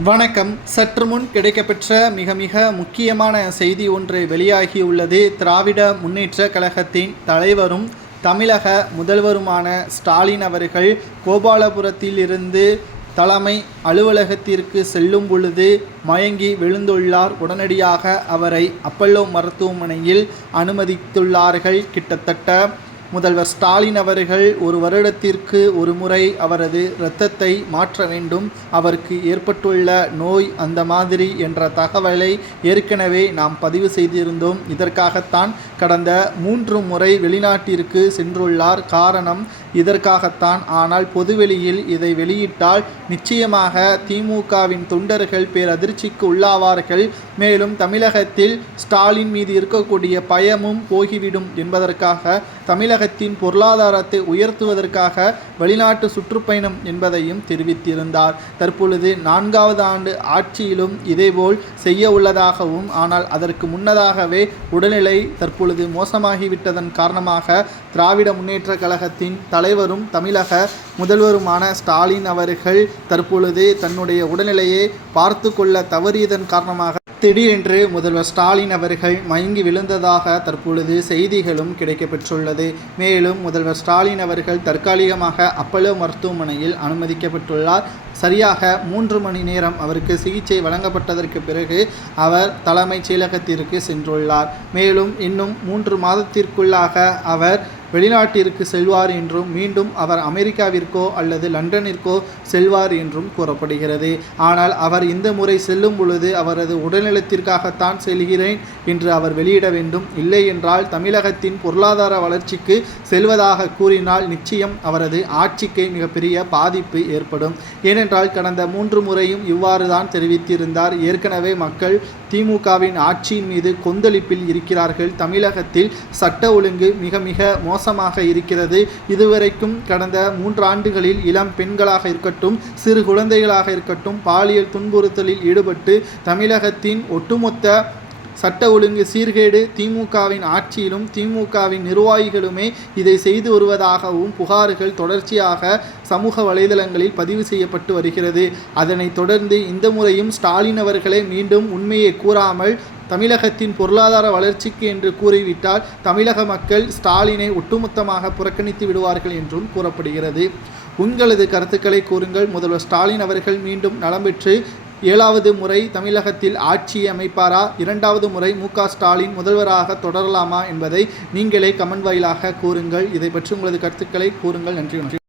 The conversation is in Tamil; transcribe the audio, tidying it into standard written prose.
வணக்கம். சற்று முன் கிடைக்கப்பெற்ற மிக முக்கியமான செய்தி ஒன்று வெளியாகியுள்ளது. திராவிட முன்னேற்ற கழகத்தின் தலைவரும் தமிழக முதல்வருமான ஸ்டாலின் அவர்கள் கோபாலபுரத்தில் இருந்து தலைமை அலுவலகத்திற்கு செல்லும் பொழுது மயங்கி விழுந்துள்ளார். உடனடியாக அவரை அப்பல்லோ மருத்துவமனையில் அனுமதித்துள்ளார்கள். கிட்டத்தட்ட முதல்வர் ஸ்டாலின் அவர்கள் ஒரு வருடத்திற்கு ஒரு முறை அவரது இரத்தத்தை மாற்ற வேண்டும், அவருக்கு ஏற்பட்டுள்ள நோய் அந்த மாதிரி என்ற தகவலை ஏற்கனவே நாம் பதிவு செய்திருந்தோம். இதற்காகத்தான் கடந்த 3 முறை வெளிநாட்டிற்கு சென்றுள்ளார். காரணம் இதற்காகத்தான். ஆனால் பொதுவெளியில் இதை வெளியிட்டால் நிச்சயமாக திமுகவின் தொண்டர்கள் பேரதிர்ச்சிக்கு உள்ளாவார்கள். மேலும் தமிழகத்தில் ஸ்டாலின் மீது இருக்கக்கூடிய பயமும் போகிவிடும் என்பதற்காக தமிழகத்தின் பொருளாதாரத்தை உயர்த்துவதற்காக வெளிநாட்டு சுற்றுப்பயணம் என்பதையும் தெரிவித்திருந்தார். தற்பொழுது 4வது ஆண்டு ஆட்சியிலும் இதேபோல் செய்ய உள்ளதாகவும், ஆனால் அதற்கு முன்னதாகவே உடல்நிலை தற்பொழுது மோசமாகிவிட்டதன் காரணமாக திராவிட முன்னேற்ற கழகத்தின் தலைவரும் தமிழக முதல்வருமான ஸ்டாலின் அவர்கள் தற்பொழுது தன்னுடைய உடல்நிலையை பார்த்து கொள்ள தவறியதன் காரணமாக திடீரென்று முதல்வர் ஸ்டாலின் அவர்கள் மயங்கி விழுந்ததாக தற்பொழுது செய்திகளும் கிடைக்கப்பெற்றுள்ளது. மேலும் முதல்வர் ஸ்டாலின் அவர்கள் தற்காலிகமாக அப்பல்லோ மருத்துவமனையில் அனுமதிக்கப்பட்டுள்ளார். சரியாக 3 மணி நேரம் அவருக்கு சிகிச்சை வழங்கப்பட்டதற்கு பிறகு அவர் தலைமைச் செயலகத்திற்கு சென்றுள்ளார். மேலும் இன்னும் 3 மாதத்திற்குள்ளாக அவர் வெளிநாட்டிற்கு செல்வார் என்றும், மீண்டும் அவர் அமெரிக்காவிற்கோ அல்லது லண்டனிற்கோ செல்வார் என்றும் கூறப்படுகிறது. ஆனால் அவர் இந்த முறை செல்லும் பொழுது அவரது உடல்நலத்திற்காகத்தான் செல்கிறேன் என்று அவர் வெளியிட வேண்டும். இல்லை என்றால் தமிழகத்தின் பொருளாதார வளர்ச்சிக்கு செல்வதாக கூறினால் நிச்சயம் அவரது ஆட்சிக்கு மிகப்பெரிய பாதிப்பு ஏற்படும். ஏனென்றால் கடந்த 3 முறையும் இவ்வாறு தான் தெரிவித்திருந்தார். ஏற்கனவே மக்கள் திமுகவின் ஆட்சியின் மீது கொந்தளிப்பில் இருக்கிறார்கள். தமிழகத்தில் சட்ட ஒழுங்கு மிக மோசமாக இருக்கிறது. இதுவரைக்கும் கடந்த 3 ஆண்டுகளில் இளம் பெண்களாக இருக்கட்டும், சிறு குழந்தைகளாக இருக்கட்டும், பாலியல் துன்புறுத்தலில் ஈடுபட்டு தமிழகத்தின் ஒட்டுமொத்த சட்ட ஒழுங்கு சீர்கேடு திமுகவின் ஆட்சியிலும் திமுகவின் நிர்வாகிகளுமே இதை செய்து வருவதாகவும் புகார்கள் தொடர்ச்சியாக சமூக வலைதளங்களில் பதிவு செய்யப்பட்டு வருகிறது. அதனைத் தொடர்ந்து இந்த முறையும் ஸ்டாலின் அவர்களே மீண்டும் உண்மையை கூறாமல் தமிழகத்தின் பொருளாதார வளர்ச்சிக்கு என்று கூறிவிட்டால் தமிழக மக்கள் ஸ்டாலினை ஒட்டுமொத்தமாக புறக்கணித்து விடுவார்கள் என்றும் கூறப்படுகிறது. உங்களது கருத்துக்களை கூறுங்கள். முதல்வர் ஸ்டாலின் அவர்கள் மீண்டும் நலம் பெற்று 7வது முறை தமிழகத்தில் ஆட்சியை அமைப்பாரா? 2வது முறை மு.க. ஸ்டாலின் முதல்வராக தொடரலாமா என்பதை நீங்களே கமெண்ட் வாயிலாக கூறுங்கள். இதை பற்றி உங்களது கருத்துக்களை கூறுங்கள். நன்றி.